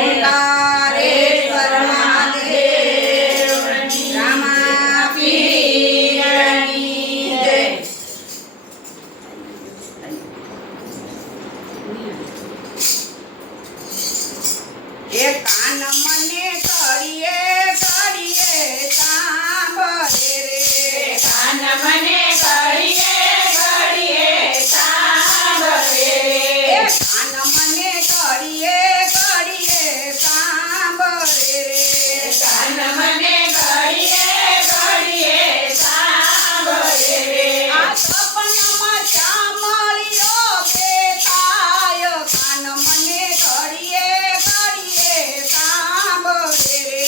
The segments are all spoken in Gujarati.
ઓંકારેશ્વર મહાદેવ રામા પીરની જય. એ કાન મને ઘડીએ ઘડીએ સાંભળે રે, કાન મને ઘડીએ ઘડીએ સાંભળે એ કાન મને ઘડીએ ઘડીએ સાંભળે રે, કાન મને ઘડીએ ઘડીએ સાંભળે આ સપનામાં ચામળિયો દેખાય, કાન મને ઘડીએ ઘડીએ સાંભળે રે,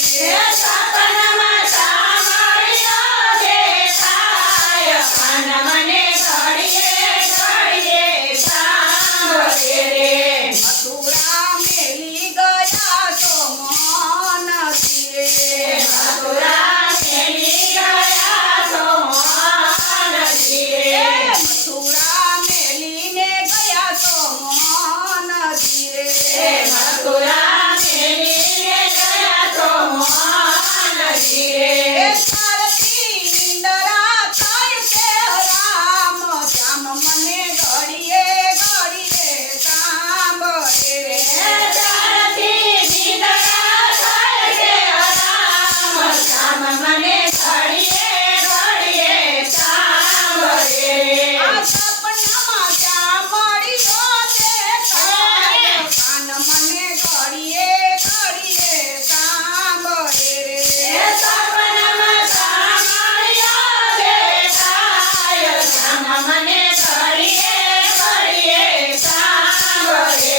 સપનામાં સાંભળ્યો દેખાય, કાન મને ઘડીએ ઘડીએ સાંભળે મથુરા મેલી ગયા તો મોહનથી રે, મથુરા મેલી ગયા તો મોહનથી મથુરા મેલીને ગયા તો મોહનથી રે, મથુરા મેલીને ગયા તો મોહનથી એ સારથી નિંદરા થાય કે રામ શ્યામ મને ઘડીએ ઘડીએ સાંભળે રે, ચારથી દીદડા થાય કે રામ શ્યામ મને ઘડીએ ઘડીએ સાંભળે આ સપનામાં ચામળિયો દેખાય, કાન મને ઘડીએ ઘડીએ સાંભળે રે, સપનામાં સાંભળ્યો દેખાય, શ્યામ મને ઘડીએ ઘડીએ સાંભળે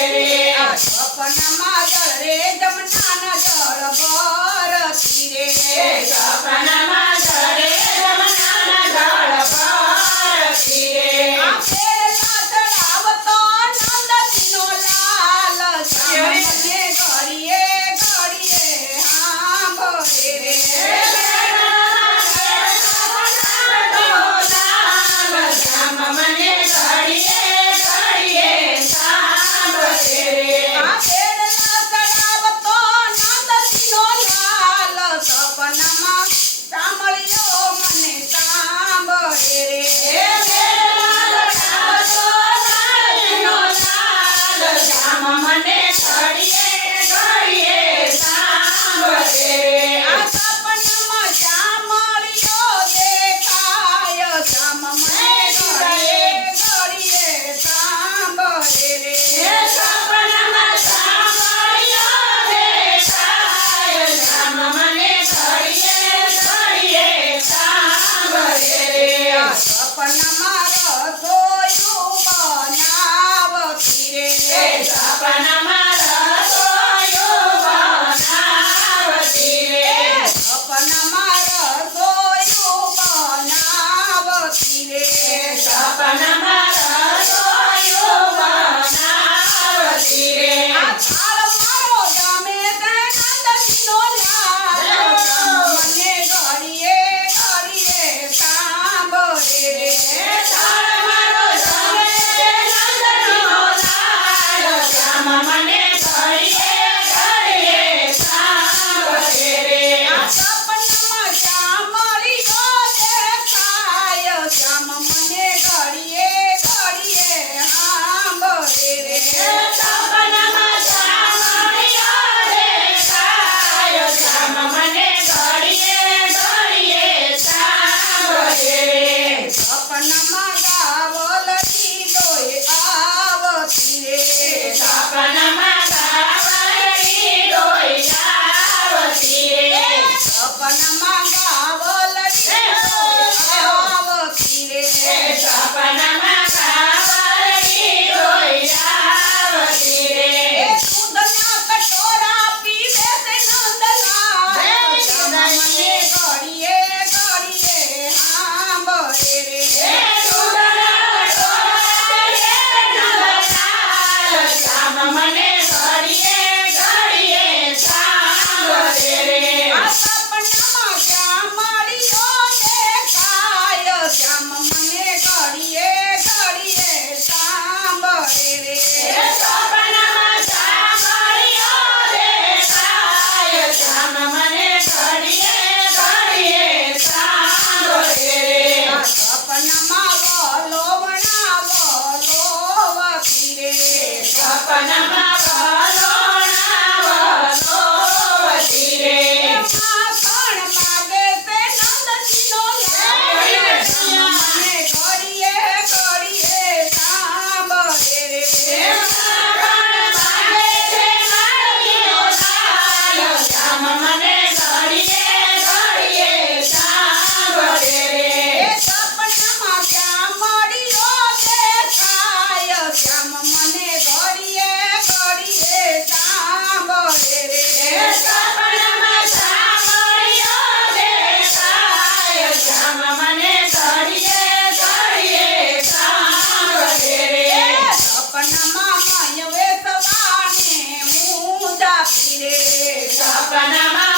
આ સપનામાં જળ રે જમનાના જળ ભરતી રે, સપનામાં જડે જમનાના જળ ભરતી આ પેડલા ચડાવતો નંદજીનો લાલ શ્યામ મને ઘડીએ ઘડીએ સાંભળે રે, શ્યામ મને ઘડીએ ઘડીએ સાંભળે આ પેડલા ચડાવતો નંદજીનો લાલ સપનામાં ચામળિયો મને સાંભળે રે, શ્યામ મને ઘડીએ ઘડીએ સાંભળે આ સપનામાં ચામળિયો દેખાય, શ્યામ મને ઘડીએ ઘડીએ સાંભળે રે, સપનામાં સાંભળ્યો દેખાય, શ્યામ મને ઘડીએ ઘડીએ સાંભળે સપનામાં રસોયું બનાવતી રે, સપનામાં રસોયું બનાવતી સપનામાં રસોયું બનાવતી રે, સપનામાં રસોયું બનાવતી આ થાળ મારો જમે તે નંદજીનો લાલ, મને ઘડીએ ઘડીએ સાંભળે રે, મારો જમે નંદનો લાલ, શ્યામ મને ઘડીએ ઘડીએ સાંભળે આ સપનામાં ચામળિયો દેખાય, શ્યામ મને ઘડીએ ઘડીએ સાંભળે રે, સપનામાં સાંભળ્યો દેખાય, શ્યામ મને ઘડીએ ઘડીએ સાંભળે સપનામાં ગાવલડી ડોય આવતી રે, સપનામાં ગાવલડી ડોય આવતી સપનામાં ગાવલડી ડોય આવતી રે, સપનામાં ગાવલડી ડોય આવતી એ દૂધના કટોરા પીવે છે નંદલાલ, શ્યામ મને ઘડીએ ઘડીએ સાંભળે રે, શ્યામ મને ઘડીએ ઘડીએ સાંભળે આ સપનામાં રે સપનામાં